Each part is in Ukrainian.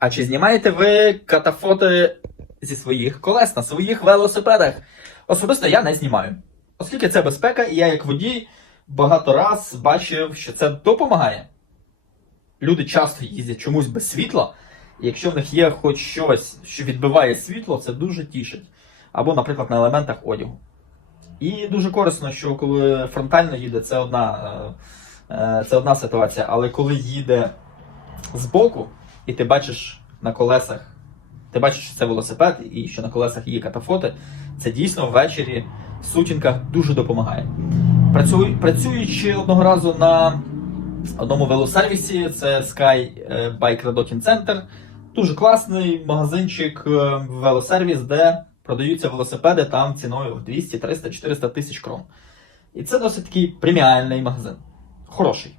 А чи знімаєте ви катафоти зі своїх колес на своїх велосипедах? Особисто я не знімаю. Оскільки це безпека, і я як водій багато раз бачив, що це допомагає. Люди часто їздять чомусь без світла, і якщо в них є хоч щось, що відбиває світло, це дуже тішить. Або, наприклад, на елементах одягу. І дуже корисно, що коли фронтально їде, це одна, е, е, це одна ситуація. Але коли їде збоку, і ти бачиш на колесах, ти бачиш, що це велосипед, і що на колесах є катафоти, це дійсно ввечері в сутінках дуже допомагає. Працюю, працюючи одного разу на одному велосервісі, це Sky е, Bike Redoting Center. Дуже класний магазинчик, е, велосервіс, де продаються велосипеди там ціною в 200, 300, 400 тисяч крон. І це досить такий преміальний магазин. Хороший.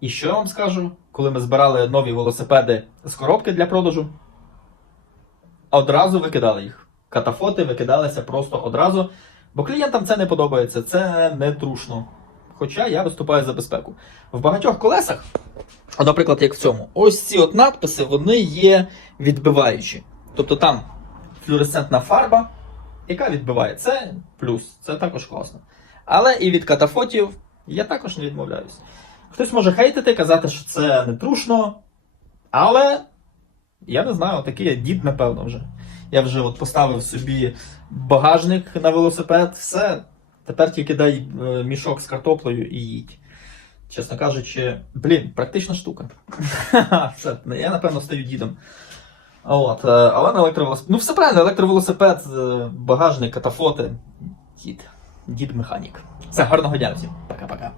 І що я вам скажу, коли ми збирали нові велосипеди з коробки для продажу, одразу викидали їх. Катафоти викидалися просто одразу, бо клієнтам це не подобається, це не трушно. Хоча я виступаю за безпеку. В багатьох колесах, наприклад, як в цьому, ось ці от надписи вони є відбиваючі. Тобто там флюоресцентна фарба, яка відбиває. Це плюс, це також класно. Але і від катафотів я також не відмовляюсь. Хтось може хейтити, казати, що це не трушно, але я не знаю, такий я дід, напевно, вже. Я вже от поставив собі багажник на велосипед, все. Тепер тільки дай е, мішок з картоплею і їдь. Чесно кажучи, блін, практична штука. Все, я напевно стаю дідом. От, е, але на електровелосипед. Ну, все правильно, електровелосипед, е, багажник, катафоти. Дід. Дід механік. Все, гарного дня всім. Пока-пока.